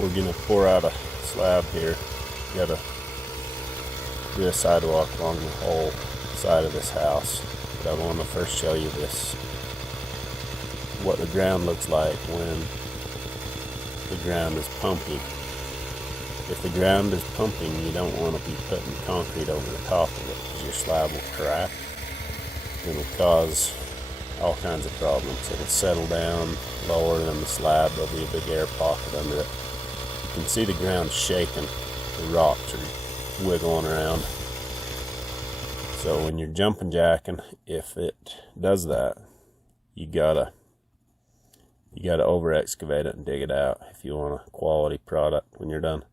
We're gonna pour out a slab here. Gotta do a sidewalk along the whole side of this house. But I want to first show you this, what the ground looks like when the ground is pumping. If the ground is pumping, you don't want to be putting concrete over the top of it because your slab will crack. It'll cause all kinds of problems. It'll settle down lower than the slab. There'll be a big air pocket under it. You can see the ground shaking. The rocks are wiggling around. So when you're jumping jacking, if it does that, you gotta over excavate it and dig it out if you want a quality product when you're done.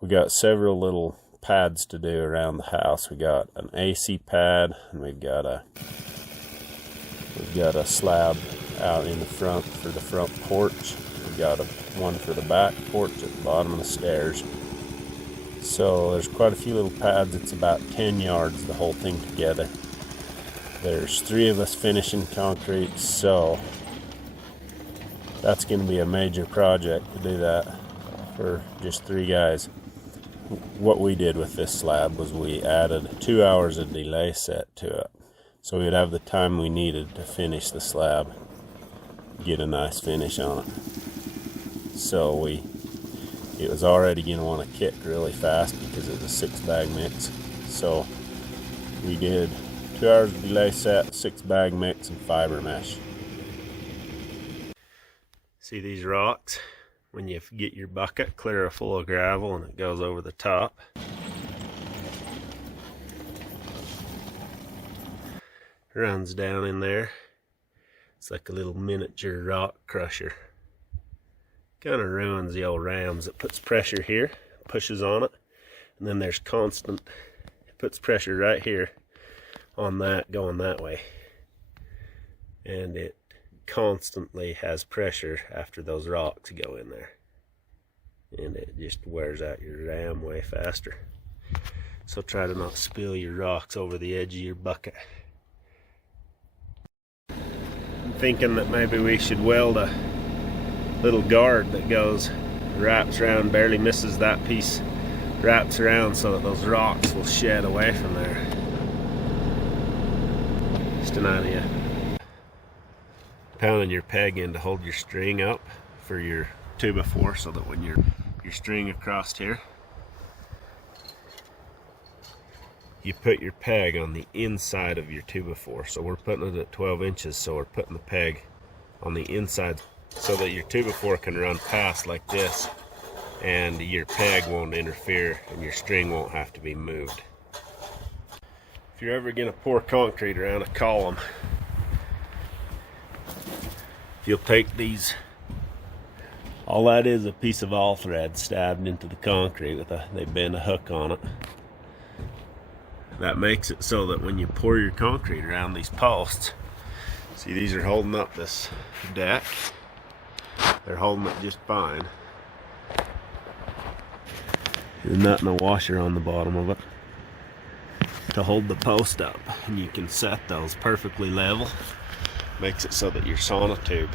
We got several little pads to do around the house. We got an AC pad, and we've got a slab out in the front for the front porch. We've got one for the back porch at the bottom of the stairs. So there's quite a few little pads. It's about 10 yards, the whole thing together. There's 3 of us finishing concrete, so that's going to be a major project to do that for just 3 guys. What we did with this slab was we added 2 hours of delay set to it, so we'd have the time we needed to finish the slab, get a nice finish on it. So it was already going to want to kick really fast because it's a 6-bag mix. So we did 2 hours of delay set, 6-bag mix, and fiber mesh. See these rocks? When you get your bucket clear full of gravel and it goes over the top. Runs down in there. It's like a little miniature rock crusher. Kind of ruins the old rams. It puts pressure here, pushes on it, and then there's constant, it puts pressure right here on that going that way. And it constantly has pressure after those rocks go in there, and it just wears out your ram way faster. So try to not spill your rocks over the edge of your bucket. I'm thinking that maybe we should weld a little guard that goes, wraps around, barely misses that piece, wraps around so that those rocks will shed away from there. Just an idea. Pounding your peg in to hold your string up for your 2x4 so that when your string across here, you put your peg on the inside of your 2x4. So we're putting it at 12 inches, so we're putting the peg on the inside so that your 2x4 can run past like this and your peg won't interfere and your string won't have to be moved. If you're ever going to pour concrete around a column, you'll take these, all that is a piece of all thread stabbed into the concrete with they bend a hook on it. That makes it so that when you pour your concrete around these posts, see these are holding up this deck, they're holding it just fine. There's nothing, a washer on the bottom of it to hold the post up, and you can set those perfectly level. Makes it so that your sonotube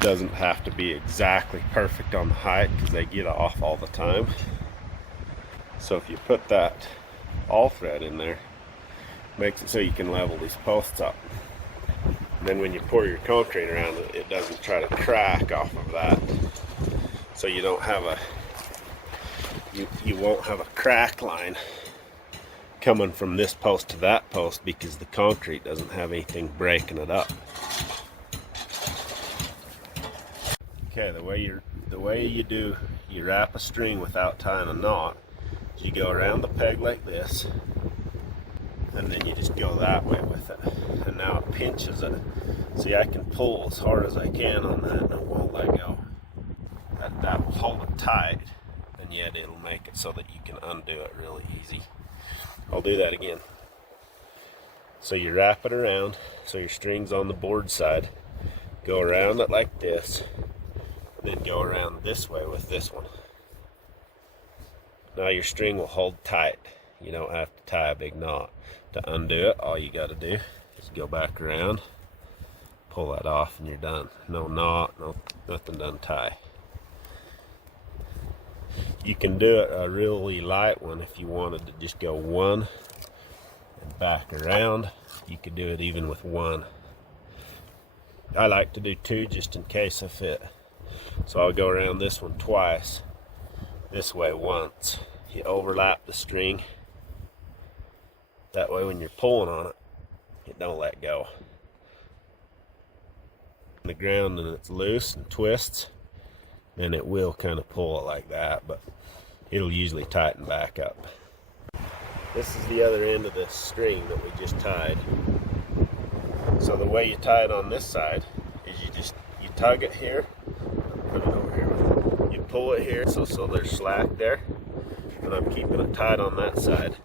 doesn't have to be exactly perfect on the height because they get off all the time. So if you put that all thread in there, makes it so you can level these posts up. And then when you pour your concrete around it, it doesn't try to crack off of that. So you don't have you won't have a crack line coming from this post to that post because the concrete doesn't have anything breaking it up. Okay, the way you wrap a string without tying a knot is you go around the peg like this, and then you just go that way with it, and now it pinches it. See, I can pull as hard as I can on that and it won't let go. That will hold it tight, and yet it'll make it so that you can undo it really easy. I'll do that again. So you wrap it around so your string's on the board side, go around it like this, then go around this way with this one. Now your string will hold tight. You don't have to tie a big knot. To undo it, all you got to do is go back around, pull that off, and you're done. No knot, nothing to untie. You can do it a really light one if you wanted to just go one and back around. You could do it even with one. I like to do two just in case I fit. So I'll go around this one twice. This way once. You overlap the string. That way when you're pulling on it, it don't let go. On the ground and it's loose and twists, then it will kind of pull it like that, but it'll usually tighten back up. This is the other end of the string that we just tied. So the way you tie it on this side is you tug it here, put it over here, you pull it here, so there's slack there, and I'm keeping it tight on that side.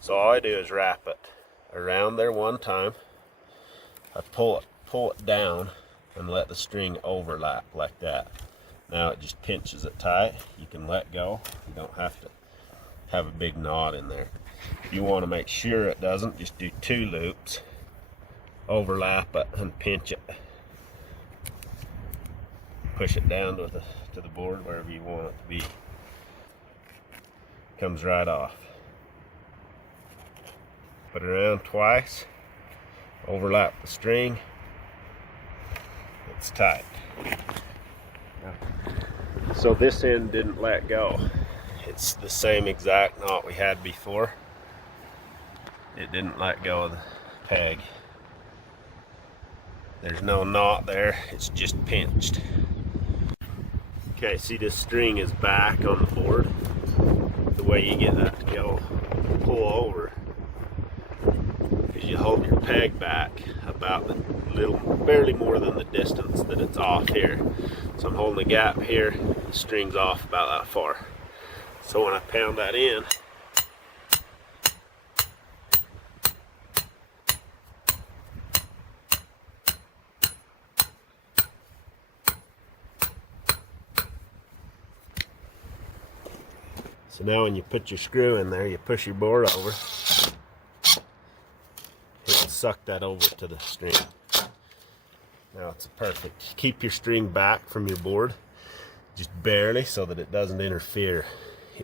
So all I do is wrap it around there one time, I pull it down and let the string overlap like that. Now it just pinches it tight. You can let go. You don't have to have a big knot in there. If you want to make sure it doesn't, just do 2 loops, overlap it and pinch it. Push it down to the board wherever you want it to be. Comes right off. Put it around twice, overlap the string. It's tight. So this end didn't let go. It's the same exact knot we had before. It didn't let go of the peg. There's no knot there, it's just pinched. Okay, see this string is back on the board. The way you get that to go, pull over, is you hold your peg back about barely more than the distance that it's off here. So I'm holding a gap here, the string's off about that far. So when I pound that in, so now when you put your screw in there, you push your board over, it'll suck that over to the string. Now it's perfect. Keep your string back from your board, just barely, so that it doesn't interfere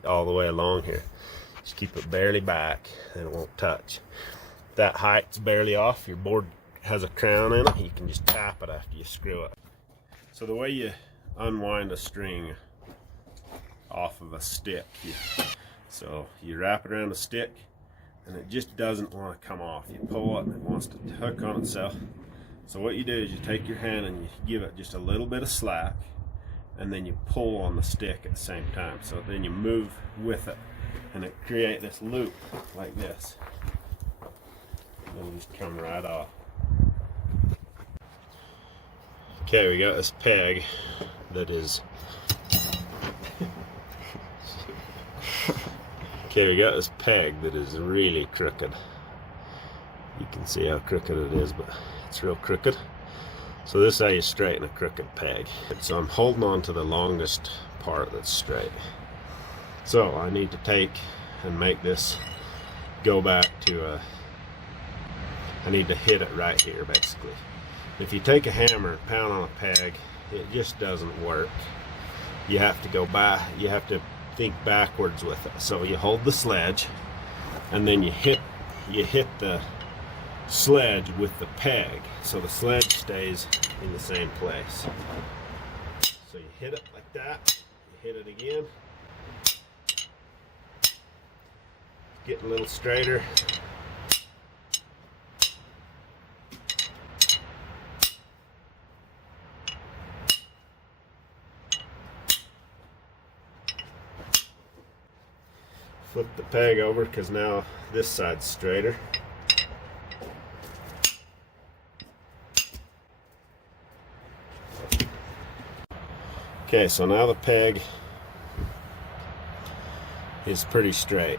all the way along here. Just keep it barely back and it won't touch. If that height's barely off, your board has a crown in it, you can just tap it after you screw it. So the way you unwind a string off of a stick, so you wrap it around a stick and it just doesn't want to come off. You pull it and it wants to hook on itself. So what you do is you take your hand and you give it just a little bit of slack, and then you pull on the stick at the same time. So then you move with it and it creates this loop like this. And it'll just come right off. Okay, we got this peg that is really crooked. You can see how crooked it is, but it's real crooked. So this is how you straighten a crooked peg. So I'm holding on to the longest part that's straight. So I need to take and make this go back to I need to hit it right here basically. If you take a hammer and pound on a peg, it just doesn't work. You have to go back, you have to think backwards with it. So you hold the sledge and then you hit the sledge with the peg, so the sledge stays in the same place. So you hit it like that, you hit it again, get a little straighter, flip the peg over because now this side's straighter. Okay, so now the peg is pretty straight.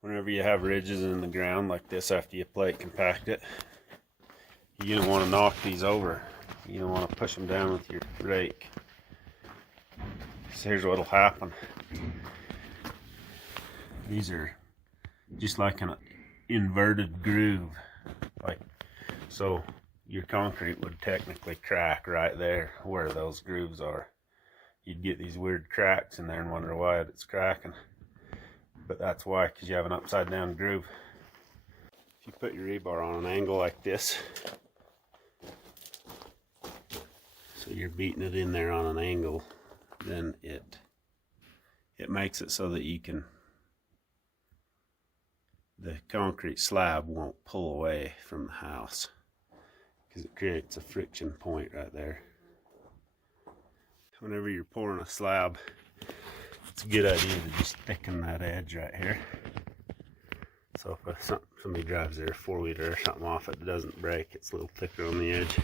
Whenever you have ridges in the ground like this after you plate compact it, you don't want to knock these over. You don't want to push them down with your rake. So here's what'll happen. These are just like an inverted groove, like so. Your concrete would technically crack right there where those grooves are. You'd get these weird cracks in there and wonder why it's cracking. But that's why, because you have an upside down groove. If you put your rebar on an angle like this, so you're beating it in there on an angle, then it makes it so that you can, the concrete slab won't pull away from the house, because it creates a friction point right there. Whenever you're pouring a slab, it's a good idea to just thicken that edge right here. So if somebody drives their 4-wheeler or something off, it doesn't break. It's a little thicker on the edge.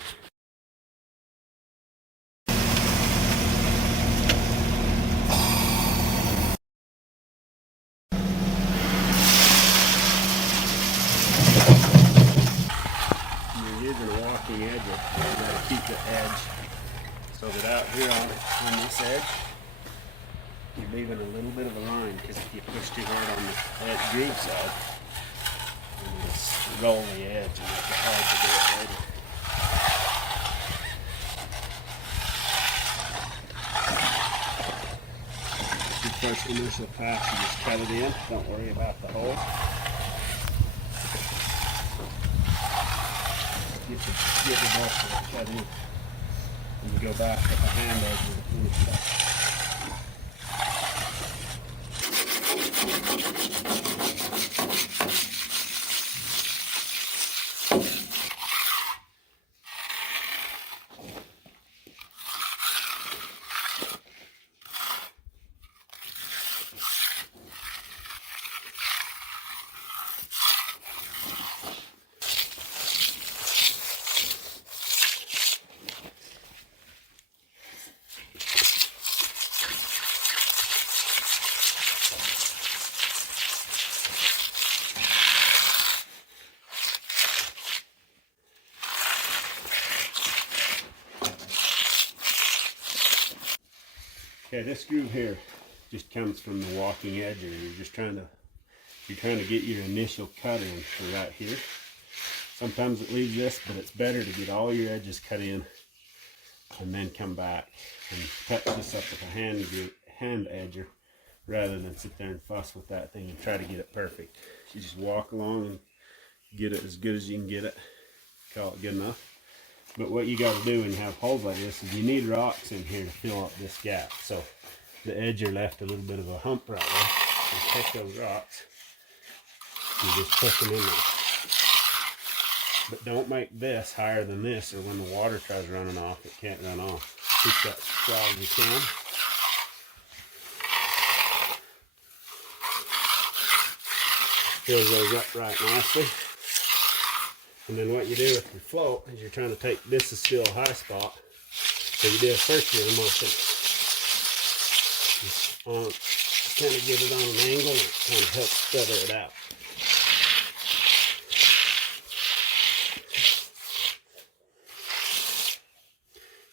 Using a walking edge, you got to keep the edge so that out here on this edge, you're leaving a little bit of a line, because if you push too hard on the edge groove side, you just roll the edge and make it hard to do it later. Your first initial pass, you just cut it in, don't worry about the hole. Get the bulk of it cut in, and you go back at the hand edge with the finish cut. Okay, this groove here just comes from the walking edge, or you're trying to get your initial cut in for right here. Sometimes it leaves this, but it's better to get all your edges cut in and then come back and cut this up with a hand edger, rather than sit there and fuss with that thing and try to get it perfect. You just walk along and get it as good as you can get it. Call it good enough. But what you got to do when you have holes like this is you need rocks in here to fill up this gap. So the edger left a little bit of a hump right there. You take those rocks, you just push them in there. But don't make this higher than this, or when the water tries running off, it can't run off. Keep that flat as you can. Fills those up right nicely. And then what you do with your float is you're trying to take, this is still a high spot, so you do a circular motion. Kind of get it on an angle, and it kind of helps feather it out.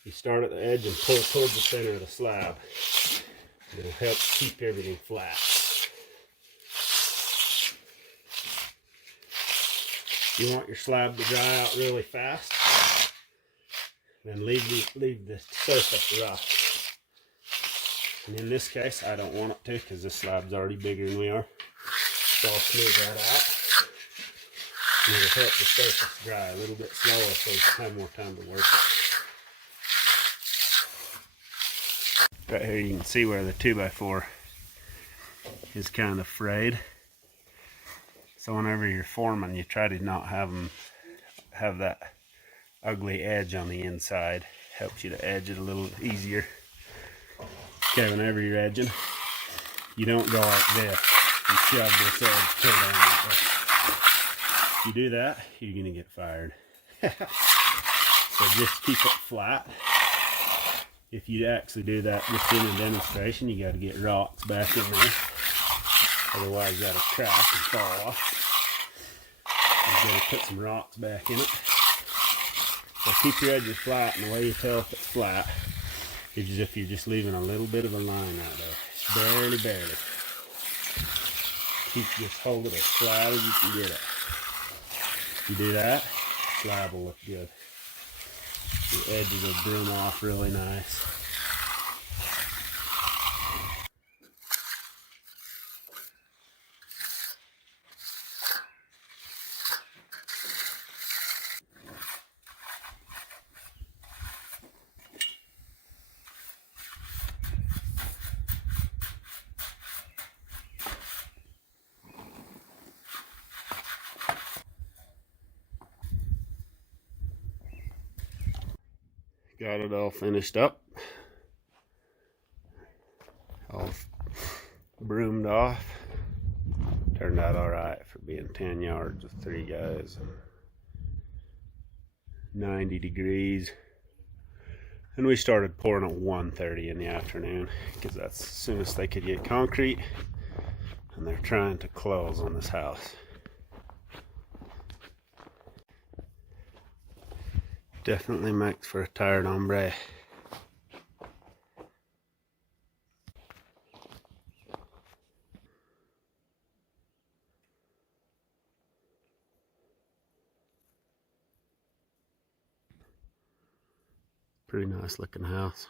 You start at the edge and pull towards the center of the slab. It'll help keep everything flat. You want your slab to dry out really fast, then leave the surface rough. And in this case, I don't want it to, because this slab's already bigger than we are. So I'll smooth that out. And it'll help the surface dry a little bit slower, so you have more time to work it. Right here you can see where the 2x4 is kind of frayed. So whenever you're forming, you try to not have that ugly edge on the inside. Helps you to edge it a little easier. Okay, whenever you're edging, you don't go like this. You shove this edge clear down like this. If you do that, you're gonna get fired. So just keep it flat. If you actually do that just in a demonstration, you got to get rocks back in there. Otherwise, you got to crack and fall off. You got to put some rocks back in it. So keep your edges flat, and the way you tell if it's flat is as if you're just leaving a little bit of a line right there. Barely. keep just hold it as flat as you can get it. If you do that, slab will look good. The edges will broom off really nice. Got it all finished up. All broomed off. Turned out alright for being 10 yards with 3 guys. 90 degrees. And we started pouring at 1:30 in the afternoon because that's as soon as they could get concrete, and they're trying to close on this house. Definitely makes for a tired hombre. Pretty nice looking house.